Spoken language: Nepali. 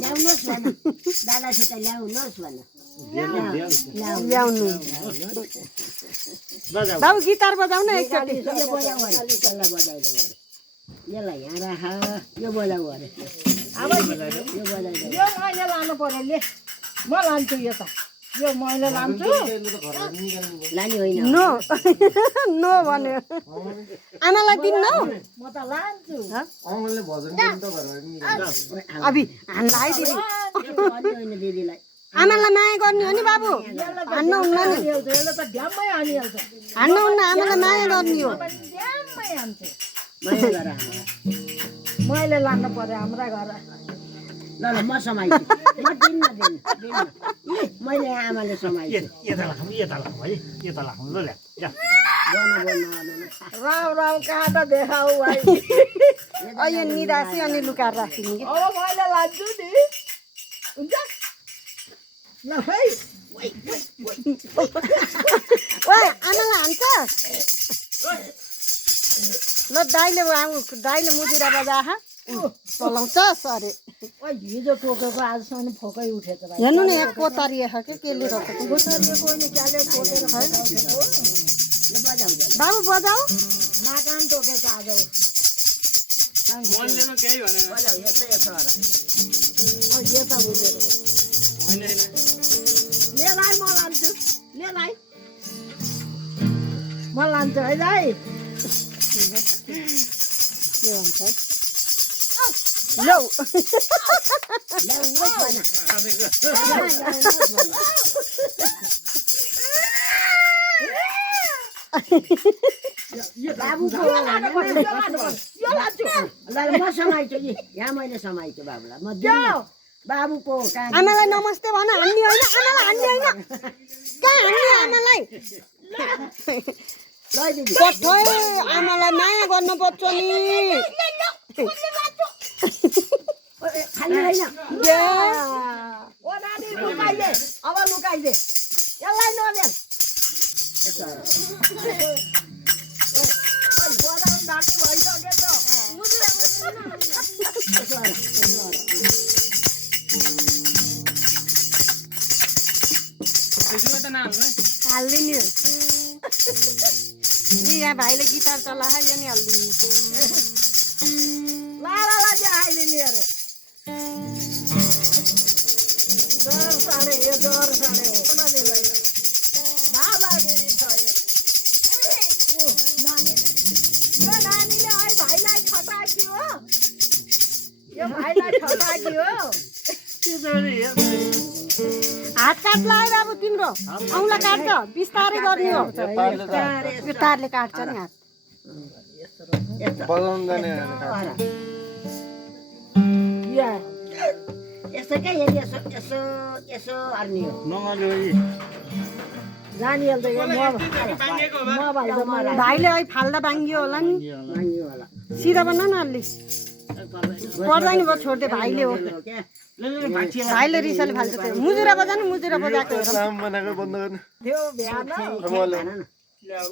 ल्याउनुहोस् भन दादासित ल्याउनुहोस् भन ल्याउनु बाबु गिटार बजाउ न एकचोटि यसलाई यहाँ राख यो बजाऊ अरे अब यो मैले लानु पर्यो ले म लान्छु यो त यो मैले लान्छु लाने होइन नो नो भन्यो आमालाई दिन्न म त लान्छु अभि हामीलाई दिदी होइन दिदीलाई आमालाई माया गर्ने हो नि बाबु हान्नु हुन्न नि यसले त ड्याममै हानिहाल्छ हान्नु हुन्न आमालाई माया गर्ने हो ड्याममै हान्छ माया गर मैले लानु पर्यो हाम्रा घर ल ल म समाइछु म दिन्न मैले आमाले समाइछु यता लाग्नु है यता लाग्नु ल ल्या राउ राउ कहाँ त देखाऊ भाइ यो निराशी अनि लुकाएर राखिदिनु कि अब मैले लान्छु नि हुन्छ ल है ओए आमालाई हान्छ ल दाइले मुजुरा बजा चलाउँछ सरे हिजो टोकेको आजसम्म फोकै उठेछ भाइ हेर्नु न यहाँ कोतारिएको के केले रोकेको गोतारिएको होइन क्याले टोकेर खाइरहेको बाबु बजाऊ नाकान टोकेछ आज मनले केही भने बजाऊ यसो यसो गर यता बुझेर लेलाई म लान्छु लेलाई म लान्छु है दाइ के भन्छ है लौ ल्याउनुहोस् भन बाबुको यो लान्छु ल म समाइछु यी यहाँ मैले समाइछु बाबुलाई म दिन्न बाबुको काम आमालाई नमस्ते भन हान्ने होइन आमालाई हान्ने होइन कहाँ हान्ने आमालाई ल दिदी कठै आमालाई माया गर्नुपर्छ नि खाली होइन ओ नानी लुकाइदे अब लुकाइदे यसलाई नदेऊ बजाउनु धामी भइसकेछ त्यसो त नहाल्नु है हाल्दिने हो यहाँ भाइले गिटार चला है यो नि हालिदिने लाला अहिले नि अरे डर साडे यो डर साडे हो नदिँदैन दादागिरी छ यो नानीले है भाइलाई ठटाक्यो हो यो भाइलाई ठटाक्यो हो हात काट्ला है बाबु तिम्रो औँला काट्छ बिस्तारै गर्ने हो यो तारले काट्छ नि हात यसो क्या यसो यसो यसो अर्ने हो नगर्नु है नानीहरू त यो मोबाइल त मलाई भाइले है फाल्दा बाङ्गियो होला नि मान्यो होला सिधा बना न अलि पर्दैन भयो छोड्दे भाइले हो क्या भाइले रिसाले फाल्छ त्यो मुजुरा बजा न मुजुरा बजाएको हेर त्यो बिहान भन न ल्याऊ